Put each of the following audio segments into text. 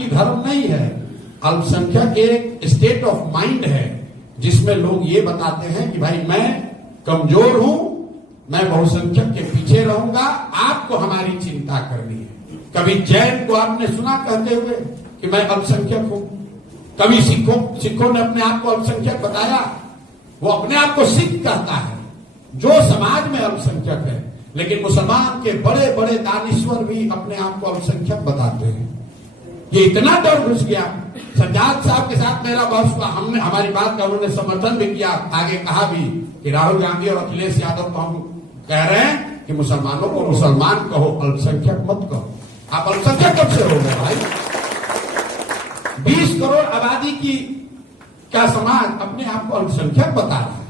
आपकी धर्म नहीं है। अल्पसंख्यक एक स्टेट ऑफ माइंड है जिसमें लोग ये बताते हैं कि भाई मैं कमजोर हूं, मैं बहुसंख्यक के पीछे रहूंगा, आपको हमारी चिंता करनी है। कभी जैन को आपने सुना कहते हुए कि मैं अल्पसंख्यक हूं? कभी सिखों ने अपने आप को अल्पसंख्यक बताया? वो अपने आप को सिख कहता है जो समाज में अल्पसंख्यक है। लेकिन मुसलमान के बड़े बड़े दानिश्वर भी अपने आप को अल्पसंख्यक बताते हैं। ये इतना डर घुस गया। सज्जाद साहब के साथ मेरा बहस हुआ, हमने हमारी बात का उन्होंने समर्थन भी किया, आगे कहा भी कि राहुल गांधी और अखिलेश यादव को हम कह रहे हैं कि मुसलमानों को मुसलमान कहो, अल्पसंख्यक मत कहो। आप अल्पसंख्यक कब से हो गए भाई? 20 करोड़ आबादी की क्या समाज अपने आप को अल्पसंख्यक बता रहा है?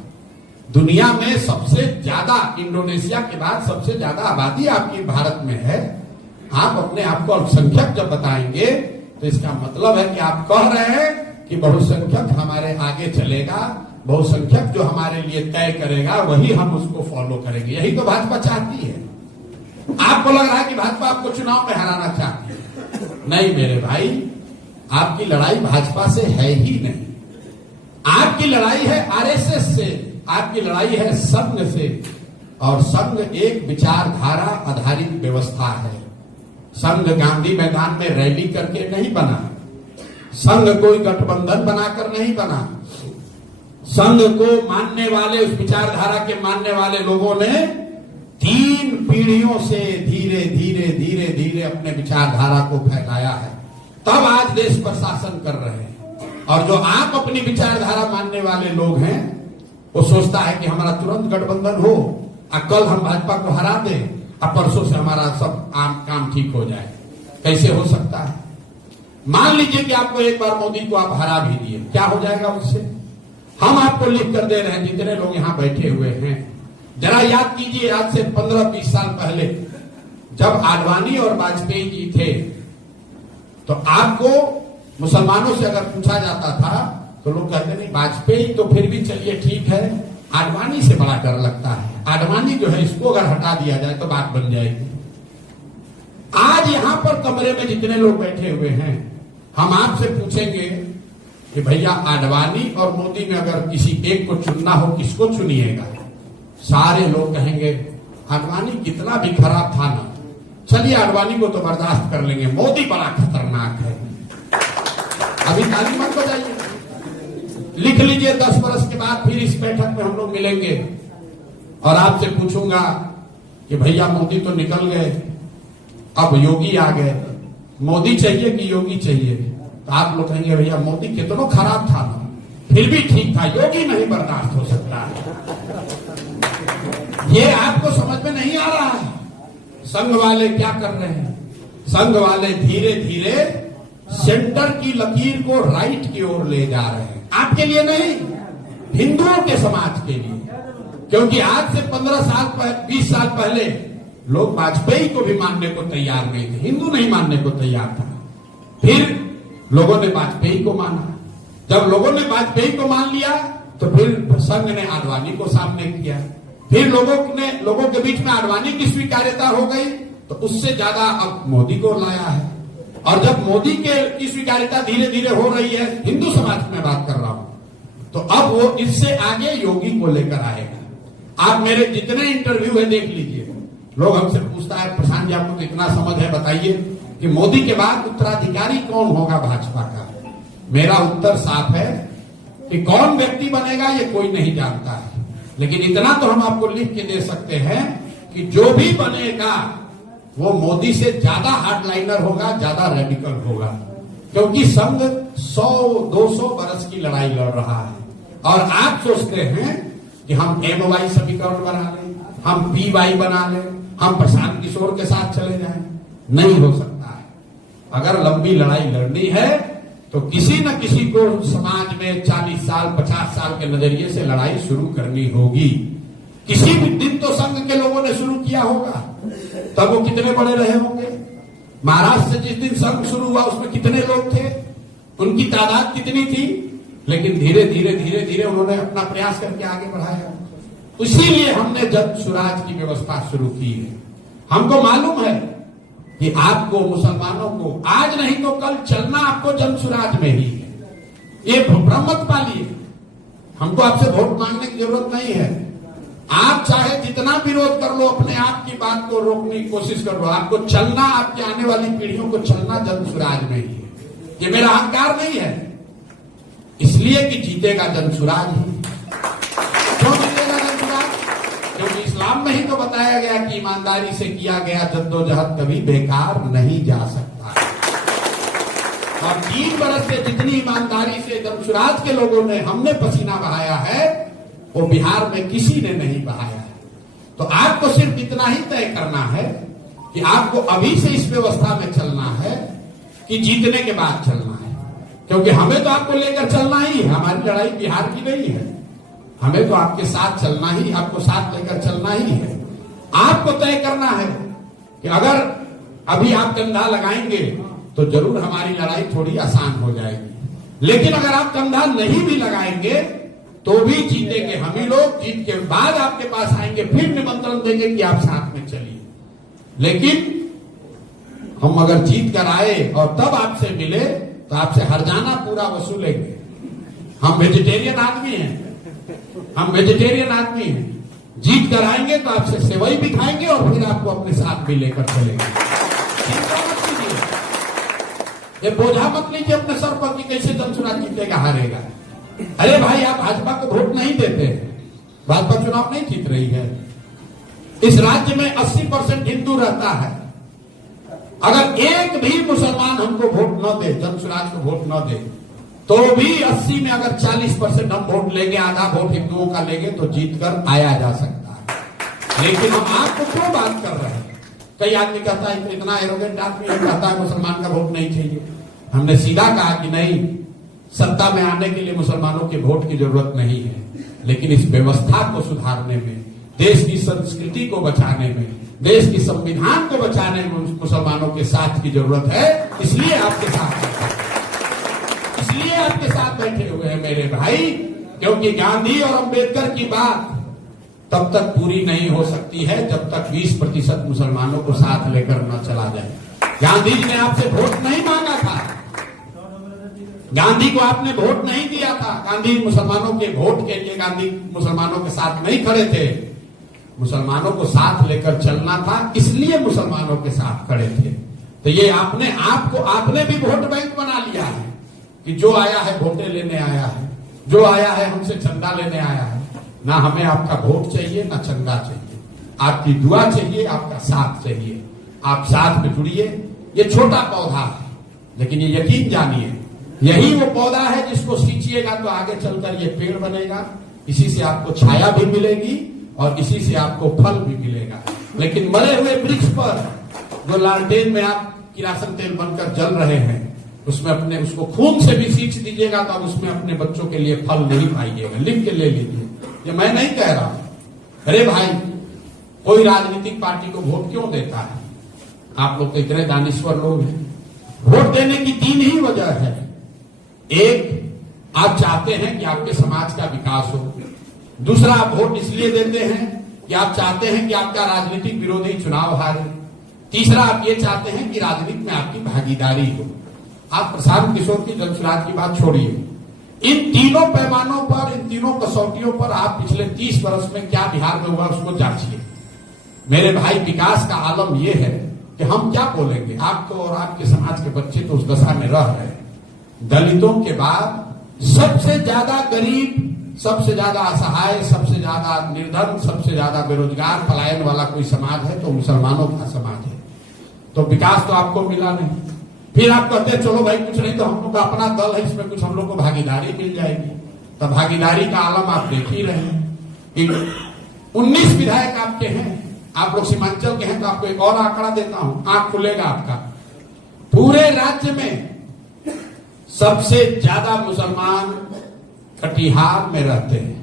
दुनिया में सबसे ज्यादा, इंडोनेशिया के बाद सबसे ज्यादा आबादी आपकी भारत में है। आप अपने आप को अल्पसंख्यक जब बताएंगे तो इसका मतलब है कि आप कह रहे हैं कि बहुसंख्यक हमारे आगे चलेगा, बहुसंख्यक जो हमारे लिए तय करेगा वही हम उसको फॉलो करेंगे। यही तो भाजपा चाहती है। आपको लग रहा है कि भाजपा आपको चुनाव में हराना चाहती है। नहीं मेरे भाई, आपकी लड़ाई भाजपा से है ही नहीं। आपकी लड़ाई है आरएसएस से, आपकी लड़ाई है संघ से। और संघ एक विचारधारा आधारित व्यवस्था है। संघ गांधी मैदान में रैली करके नहीं बना, संघ कोई गठबंधन बनाकर नहीं बना। संघ को मानने वाले, उस विचारधारा के मानने वाले लोगों ने 3 पीढ़ियों से धीरे धीरे धीरे धीरे अपने विचारधारा को फैलाया है, तब आज देश पर शासन कर रहे हैं। और जो आप अपनी विचारधारा मानने वाले लोग हैं, वो सोचता है कि हमारा तुरंत गठबंधन हो, कल हम भाजपा को हरा दें, अब परसों से हमारा सब काम ठीक हो जाए। कैसे हो सकता है? मान लीजिए कि आपको एक बार मोदी को आप हरा भी दिए, क्या हो जाएगा उससे? हम आपको लिख कर दे रहे हैं, जितने लोग यहां बैठे हुए हैं, जरा याद कीजिए आज से 15-20 साल पहले जब आडवाणी और वाजपेयी जी थे, तो आपको मुसलमानों से अगर पूछा जाता था तो लोग कहते नहीं, वाजपेयी तो फिर भी चलिए ठीक है, आडवाणी से बड़ा डर लगता है। आडवाणी जो है, इसको अगर हटा दिया जाए तो बात बन जाएगी। आज यहां पर कमरे में जितने लोग बैठे हुए हैं, हम आपसे पूछेंगे कि भैया आडवाणी और मोदी में अगर किसी एक को चुनना हो, किसको चुनिएगा? सारे लोग कहेंगे आडवाणी कितना भी खराब था ना, चलिए आडवाणी को तो बर्दाश्त कर लेंगे, मोदी बड़ा खतरनाक है। अभी ताली मत बजाइए, लिख लीजिए 10 वर्ष के बाद फिर इस बैठक में हम लोग मिलेंगे और आपसे पूछूंगा कि भैया मोदी तो निकल गए, अब योगी आ गए, मोदी चाहिए कि योगी चाहिए? तो आप लोग कहेंगे भैया मोदी कितना खराब था ना, फिर भी ठीक था, योगी नहीं बर्दाश्त हो सकता है। ये आपको समझ में नहीं आ रहा है। संघ वाले क्या कर रहे हैं? संघ वाले धीरे धीरे सेंटर की लकीर को राइट की ओर ले जा रहे हैं। आपके लिए नहीं, हिंदुओं के समाज के लिए। क्योंकि आज से 15 साल 20 साल पहले लोग वाजपेयी को भी मानने को तैयार नहीं थे, हिंदू नहीं मानने को तैयार था। फिर लोगों ने वाजपेयी को माना। जब लोगों ने वाजपेयी को मान लिया तो फिर संघ ने आडवाणी को सामने किया। फिर लोगों के बीच में आडवाणी की स्वीकार्यता हो गई तो उससे ज्यादा अब मोदी को लाया है। और जब मोदी की स्वीकार्यता धीरे धीरे हो रही है, हिंदू समाज में बात कर रहा हूं, तो अब वो इससे आगे योगी को लेकर आएगा। आप मेरे जितने इंटरव्यू है देख लीजिए, लोग हमसे पूछता है प्रशांत जी आपको तो इतना समझ है, बताइए कि मोदी के बाद उत्तराधिकारी कौन होगा भाजपा का? मेरा उत्तर साफ है कि कौन व्यक्ति बनेगा ये कोई नहीं जानता है, लेकिन इतना तो हम आपको लिख के दे सकते हैं कि जो भी बनेगा वो मोदी से ज्यादा हार्डलाइनर होगा, ज्यादा रेडिकल होगा। क्योंकि संघ 100-200 बरस की लड़ाई लड़ रहा है और आप सोचते हैं कि हम MY समीकरण बना लें, हम PY बना लें, हम प्रशांत किशोर के साथ चले जाएं। नहीं हो सकता है। अगर लंबी लड़ाई लड़नी है तो किसी न किसी को समाज में 40 साल 50 साल के नजरिए से लड़ाई शुरू करनी होगी। किसी भी दिन तो संघ के लोगों ने शुरू किया होगा, तब वो कितने बड़े रहे होंगे। महाराष्ट्र से जिस दिन संघ शुरू हुआ उसमें कितने लोग थे, उनकी तादाद कितनी थी, लेकिन धीरे धीरे धीरे धीरे उन्होंने अपना प्रयास करके आगे बढ़ाया। इसीलिए हमने जन सुराज की व्यवस्था शुरू की है। हमको मालूम है कि आपको मुसलमानों को आज नहीं तो कल चलना आपको जनसुराज में ही है। ये भ्रम मत पालिए। हमको आपसे वोट मांगने की जरूरत नहीं है। आप चाहे जितना विरोध कर लो, अपने आप की बात को रोकने की कोशिश कर लो, आपको चलना, आपके आने वाली पीढ़ियों को चलना जनसुराज में ही है। ये मेरा अहंकार नहीं है, इसलिए कि जीतेगा जनसुराज ही। क्यों जीतेगा जनसुराज? क्योंकि इस्लाम में ही तो बताया गया कि ईमानदारी से किया गया जद्दोजहद कभी बेकार नहीं जा सकता। और 3 बरस से जितनी ईमानदारी से जनसुराज के लोगों ने, हमने पसीना बहाया है, वो बिहार में किसी ने नहीं बहाया है। तो आपको सिर्फ इतना ही तय करना है कि आपको अभी से इस व्यवस्था में चलना है कि जीतने के बाद चलना है। क्योंकि हमें तो आपको लेकर चलना ही है, हमारी लड़ाई बिहार की नहीं है। हमें तो आपके साथ चलना ही, आपको साथ लेकर चलना ही है। आपको तय करना है कि अगर अभी आप कंधा लगाएंगे तो जरूर हमारी लड़ाई थोड़ी आसान हो जाएगी, लेकिन अगर आप कंधा नहीं भी लगाएंगे तो भी जीतेंगे हम ही लोग। जीत के बाद आपके पास आएंगे, फिर निमंत्रण देंगे कि आप साथ में चलिए। लेकिन हम अगर जीत कर आए और तब आपसे मिले तो आपसे हर्जाना पूरा वसूलेंगे। हम वेजिटेरियन आदमी हैं, हम वेजिटेरियन आदमी हैं। जीत कर आएंगे तो आपसे सेवई भी खाएंगे और फिर आपको अपने साथ भी लेकर चलेंगे। ये बोझा मत लीजिए अपने सर पर कि कैसे जनसुराज जीतेगा हारेगा। अरे भाई, आप भाजपा को वोट नहीं देते, भाजपा चुनाव नहीं जीत रही है। इस राज्य में 80% हिंदू रहता है। अगर एक भी मुसलमान हमको वोट न दे, जनसुराज को वोट न दे, तो भी 80 में अगर 40% हम वोट लेंगे, आधा वोट हिंदुओं का लेंगे, तो जीत कर आया जा सकता है। लेकिन हम आपको क्यों बात कर रहे हैं? कई आदमी कहता है, इतना एरोगेंट आदमी कहता है मुसलमान का वोट नहीं चाहिए। हमने सीधा कहा कि नहीं, सत्ता में आने के लिए मुसलमानों के वोट की जरूरत नहीं है, लेकिन इस व्यवस्था को सुधारने में, देश की संस्कृति को बचाने में, देश की संविधान को बचाने में मुसलमानों के साथ की जरूरत है। इसलिए आपके साथ बैठे हुए हैं मेरे भाई। क्योंकि गांधी और अंबेडकर की बात तब तक पूरी नहीं हो सकती है जब तक 20% मुसलमानों को साथ लेकर न चला जाए। गांधी जी ने आपसे वोट नहीं मांगा था, गांधी को आपने वोट नहीं दिया था। गांधी मुसलमानों के वोट के लिए गांधी मुसलमानों के साथ नहीं खड़े थे। मुसलमानों को साथ लेकर चलना था, इसलिए मुसलमानों के साथ खड़े थे। तो ये आपने भी वोट बैंक बना लिया है कि जो आया है वोटें लेने आया है, जो आया है हमसे चंदा लेने आया है। ना हमें आपका वोट चाहिए, ना चंदा चाहिए, आपकी दुआ चाहिए, आपका साथ चाहिए। आप साथ में जुड़िए। ये छोटा पौधा है, लेकिन ये यकीन जानिए, यही वो पौधा है जिसको सींचिएगा तो आगे चलकर ये पेड़ बनेगा। इसी से आपको छाया भी मिलेगी और इसी से आपको फल भी मिलेगा। लेकिन मरे हुए वृक्ष पर जो लालटेन में आप किरासन तेल बनकर जल रहे हैं, उसमें उसको खून से भी सींच दीजिएगा तो आप उसमें अपने बच्चों के लिए फल नहीं पाइएगा। लिख के ले लीजिए, ये मैं नहीं कह रहा हूं। अरे भाई, कोई राजनीतिक पार्टी को वोट क्यों देता है? आप लोग तो इतने दानिश्वर लोग हैं। वोट देने की 3 ही वजह है। एक, आप चाहते हैं कि आपके समाज का विकास हो। दूसरा, आप वोट इसलिए देते हैं कि आप चाहते हैं कि आपका राजनीतिक विरोधी चुनाव हारे। तीसरा, आप ये चाहते हैं कि राजनीति में आपकी भागीदारी हो। आप प्रशांत किशोर की जनसुराज की बात छोड़िए, इन तीनों पैमानों पर, इन तीनों कसौटियों पर आप पिछले 30 वर्ष में क्या बिहार में हुआ उसको जांचिए। मेरे भाई, विकास का आलम यह है कि हम क्या बोलेंगे? आप तो और आपके समाज के बच्चे तो उस दशा में रह रहे हैं। दलितों के बाद सबसे ज्यादा गरीब, सबसे ज्यादा असहाय, सबसे ज्यादा निर्धन, सबसे ज्यादा बेरोजगार, पलायन वाला कोई समाज है तो मुसलमानों का समाज है। तो विकास तो आपको मिला नहीं। फिर आप कहते हैं चलो भाई कुछ नहीं तो हम लोग का अपना दल है, इसमें कुछ हम लोग को भागीदारी मिल जाएगी। तो भागीदारी का आलम आप देख ही रहे हैं। 19 विधायक आपके हैं, आप लोग सीमांचल के हैं। तो आपको एक और आंकड़ा देता हूं, आंख खुलेगा आपका। पूरे राज्य में सबसे ज्यादा मुसलमान कटिहार में रहते हैं।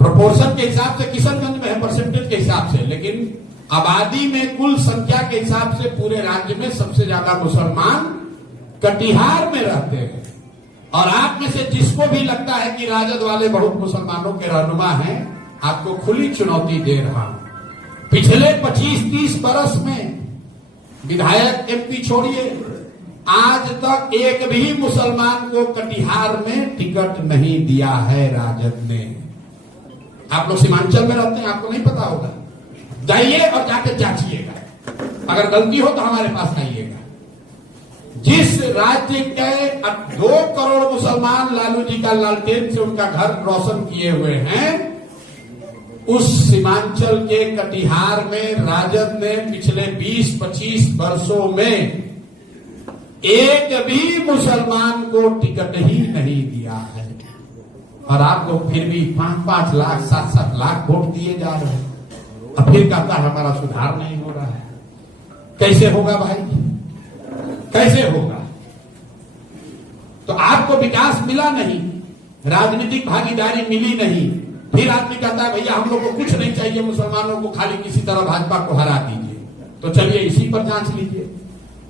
प्रोपोर्शन के हिसाब से किशनगंज में है, परसेंटेज के हिसाब से, लेकिन आबादी में कुल संख्या के हिसाब से पूरे राज्य में सबसे ज्यादा मुसलमान कटिहार में रहते हैं। और आप में से जिसको भी लगता है कि राजद वाले बहुत मुसलमानों के रहनुमा हैं, आपको खुली चुनौती दे रहा हूं। पिछले 25-30 बरस में विधायक एमपी छोड़िए, आज तक एक भी मुसलमान को कटिहार में टिकट नहीं दिया है राजद ने। आप लोग सीमांचल में रहते हैं, आपको नहीं पता होगा, जाइए और जाके जांचिएगा, अगर गलती हो तो हमारे पास आइएगा। जिस राज्य के 2 करोड़ मुसलमान लालू जी का लालटेन से उनका घर रोशन किए हुए हैं, उस सीमांचल के कटिहार में राजद ने पिछले 20-25 वर्षों में एक भी मुसलमान को टिकट ही नहीं दिया है। और आप लोग फिर भी 5-5 लाख 7-7 लाख वोट दिए जा रहे हैं। अब फिर कहता है हमारा सुधार नहीं हो रहा है। कैसे होगा भाई, कैसे होगा? तो आपको विकास मिला नहीं, राजनीतिक भागीदारी मिली नहीं, फिर आदमी कहता है भैया हम लोग को कुछ नहीं चाहिए, मुसलमानों को खाली किसी तरह भाजपा को हरा दीजिए। तो चलिए इसी पर जांच लीजिए।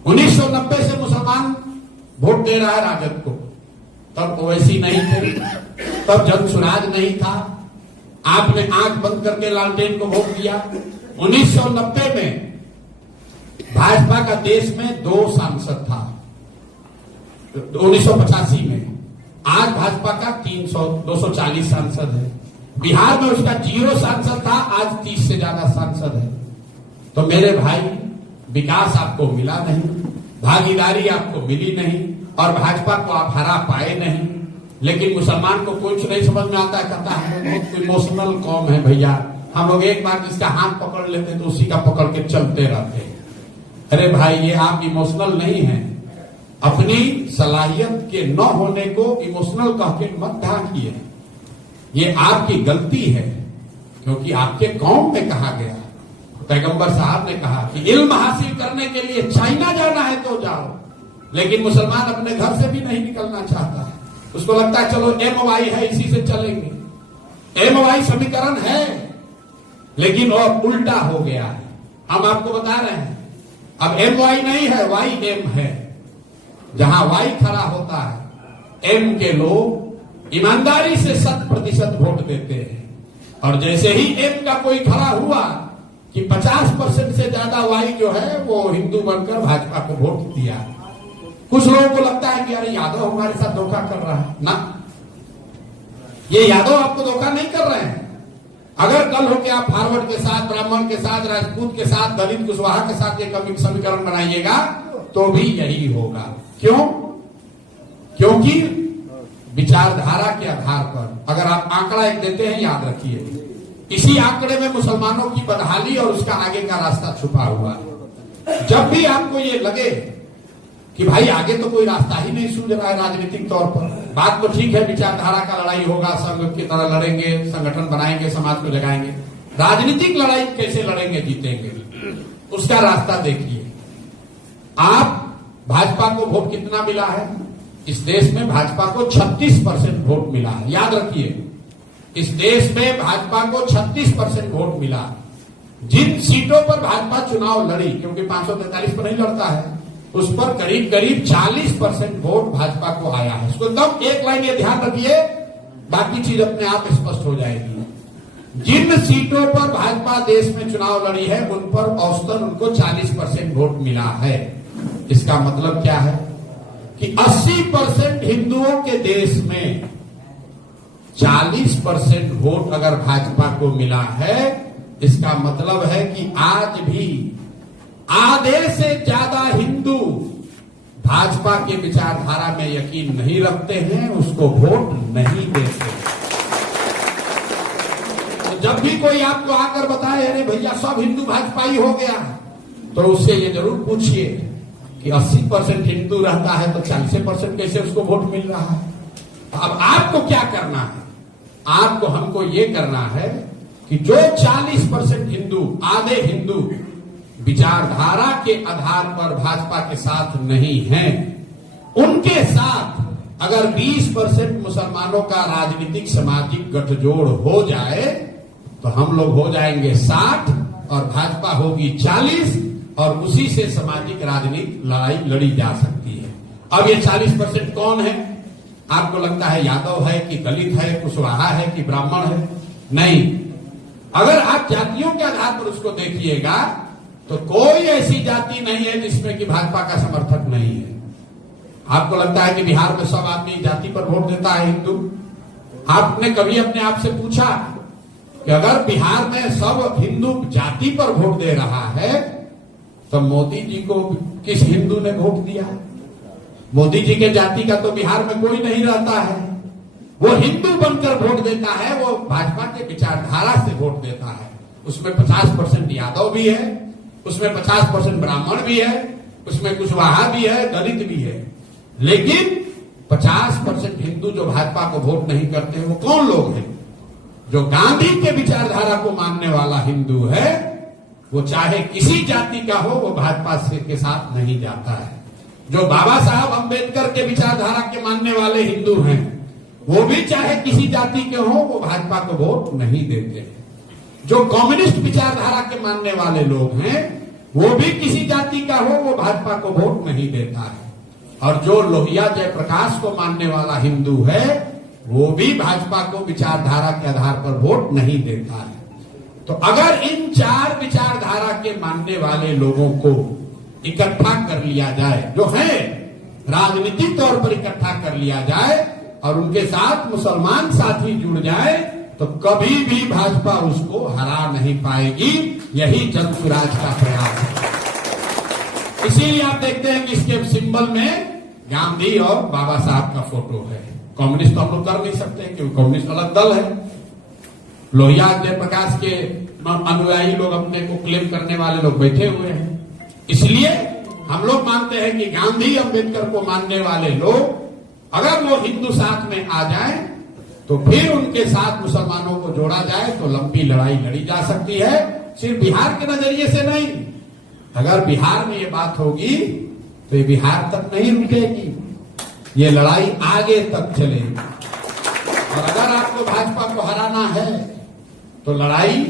1990 से मुसलमान वोट दे रहा है राजद को, तब ओवैसी नहीं थे, तब जन सुराज नहीं था, आपने आंख बंद करके लालटेन को वोट दिया। 1990 में भाजपा का देश में 2 सांसद था, 1985 में। आज भाजपा का 240 सांसद है। बिहार में उसका 0 सांसद था, आज 30 से ज्यादा सांसद है। तो मेरे भाई, विकास आपको मिला नहीं, भागीदारी आपको मिली नहीं, और भाजपा को आप हरा पाए नहीं। लेकिन मुसलमान को कुछ नहीं समझ में आता है, कहता है हम बहुत इमोशनल कौम है भैया, हम लोग एक बार जिसका हाथ पकड़ लेते तो उसी का पकड़ के चलते रहते हैं। अरे भाई, ये आप इमोशनल नहीं हैं। अपनी सलाहियत के न होने को इमोशनल कह के मत ढांकिए, ये आपकी गलती है। क्योंकि आपके कौम में कहा गया, पैगंबर साहब ने कहा कि इल्म हासिल करने के लिए चाइना जाना है तो जाओ, लेकिन मुसलमान अपने घर से भी नहीं निकलना चाहता है। उसको लगता है चलो MY है, इसी से चलेंगे। MY समीकरण है, लेकिन और उल्टा हो गया है। हम आपको बता रहे हैं, अब MY नहीं है, YM है। जहां Y खड़ा होता है, M के लोग ईमानदारी से 100% वोट देते हैं, और जैसे ही M का कोई खड़ा हुआ कि 50% से ज्यादा Y जो है वो हिंदू बनकर भाजपा को वोट दिया। कुछ लोगों को लगता है कि अरे यादव हमारे साथ धोखा कर रहा है। ना, ये यादव आपको धोखा नहीं कर रहे हैं। अगर कल होके आप फारवर्ड के साथ, ब्राह्मण के साथ, राजपूत के साथ, दलित कुशवाहा के साथ एक समीकरण बनाइएगा तो भी यही होगा। क्यों? क्योंकि विचारधारा के आधार पर अगर आप आंकड़ा एक देते हैं, याद रखिए, इसी आंकड़े में मुसलमानों की बदहाली और उसका आगे का रास्ता छुपा हुआ है। जब भी आपको ये लगे कि भाई आगे तो कोई रास्ता ही नहीं सूझ रहा है राजनीतिक तौर पर, बात तो ठीक है, विचारधारा का लड़ाई होगा, संघ की तरह लड़ेंगे, संगठन बनाएंगे, समाज को जगाएंगे। राजनीतिक लड़ाई कैसे लड़ेंगे, जीतेंगे, उसका रास्ता देखिए। आप भाजपा को वोट कितना मिला है? इस देश में भाजपा को 36% वोट मिला है। याद रखिए, इस देश में भाजपा को 36% वोट मिला। जिन सीटों पर भाजपा चुनाव लड़ी, क्योंकि 543 पर नहीं लड़ता है, उस पर करीब करीब 40% वोट भाजपा को आया है। इसको एकदम एक लाइन ये ध्यान रखिए, बाकी चीज अपने आप स्पष्ट हो जाएगी। जिन सीटों पर भाजपा देश में चुनाव लड़ी है, उन पर औसतन उनको 40% वोट मिला है। इसका मतलब क्या है कि 80% हिंदुओं के देश में 40% वोट अगर भाजपा को मिला है, इसका मतलब है कि आज भी आधे से ज्यादा हिंदू भाजपा के विचारधारा में यकीन नहीं रखते हैं, उसको वोट नहीं देते। तो जब भी कोई आपको आकर बताए अरे भैया सब हिंदू भाजपाई हो गया, तो उससे ये जरूर पूछिए कि 80% हिंदू रहता है तो 40% कैसे उसको वोट मिल रहा है। अब आपको क्या करना है? आपको हमको ये करना है कि जो 40% हिंदू, आधे हिंदू विचारधारा के आधार पर भाजपा के साथ नहीं हैं, उनके साथ अगर 20% मुसलमानों का राजनीतिक सामाजिक गठजोड़ हो जाए तो हम लोग हो जाएंगे 60 और भाजपा होगी 40, और उसी से सामाजिक राजनीतिक लड़ाई लड़ी जा सकती है। अब ये 40% कौन है? आपको लगता है यादव है कि दलित है, कुशवाहा है कि ब्राह्मण है? नहीं। अगर आप जातियों के आधार पर उसको देखिएगा तो कोई ऐसी जाति नहीं है जिसमें कि भाजपा का समर्थक नहीं है। आपको लगता है कि बिहार में सब आदमी जाति पर वोट देता है हिंदू? आपने कभी अपने आप से पूछा कि अगर बिहार में सब हिंदू जाति पर वोट दे रहा है तो मोदी जी को किस हिंदू ने वोट दिया? मोदी जी के जाति का तो बिहार में कोई नहीं रहता है। वो हिंदू बनकर वोट देता है, वो भाजपा के विचारधारा से वोट देता है। उसमें 50% यादव भी है, उसमें 50% ब्राह्मण भी है, उसमें कुशवाहा भी है, दलित भी है, लेकिन 50% हिंदू जो भाजपा को वोट नहीं करते हैं वो कौन लोग हैं? जो गांधी के विचारधारा को मानने वाला हिंदू है, वो चाहे किसी जाति का हो वो भाजपा के साथ नहीं जाता है। जो बाबा साहब अंबेडकर के विचारधारा के मानने वाले हिंदू हैं, वो भी चाहे किसी जाति के हो वो भाजपा को वोट नहीं देते हैं। जो कम्युनिस्ट विचारधारा के मानने वाले लोग हैं, वो भी किसी जाति का हो वो भाजपा को वोट नहीं देता है। और जो लोहिया जयप्रकाश को मानने वाला हिंदू है, वो भी भाजपा को विचारधारा के आधार पर वोट नहीं देता है। तो अगर इन चार विचारधारा के मानने वाले लोगों को इकट्ठा कर लिया जाए, जो है राजनीतिक तौर पर इकट्ठा कर लिया जाए और उनके साथ मुसलमान साथी जुड़ जाए, तो कभी भी भाजपा उसको हरा नहीं पाएगी। यही जन स्वराज का प्रयास है। इसीलिए आप देखते हैं कि इसके सिंबल में गांधी और बाबा साहब का फोटो है। कम्युनिस्ट तो हम लोग कर नहीं सकते क्योंकि कम्युनिस्ट अलग दल है। लोहिया जयप्रकाश के अनुयायी लोग अपने को क्लेम करने वाले लोग बैठे हुए हैं। इसलिए हम लोग मानते हैं कि गांधी अंबेडकर को मानने वाले लोग अगर वो हिंदू साथ में आ जाए तो फिर उनके साथ मुसलमानों को जोड़ा जाए तो लंबी लड़ाई लड़ी जा सकती है, सिर्फ बिहार के नजरिए से नहीं। अगर बिहार में ये बात होगी तो ये बिहार तक नहीं रुकेगी, ये लड़ाई आगे तक चलेगी। और अगर आपको भाजपा को हराना है तो लड़ाई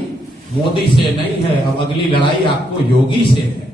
मोदी से नहीं है, अब अगली लड़ाई आपको योगी से है।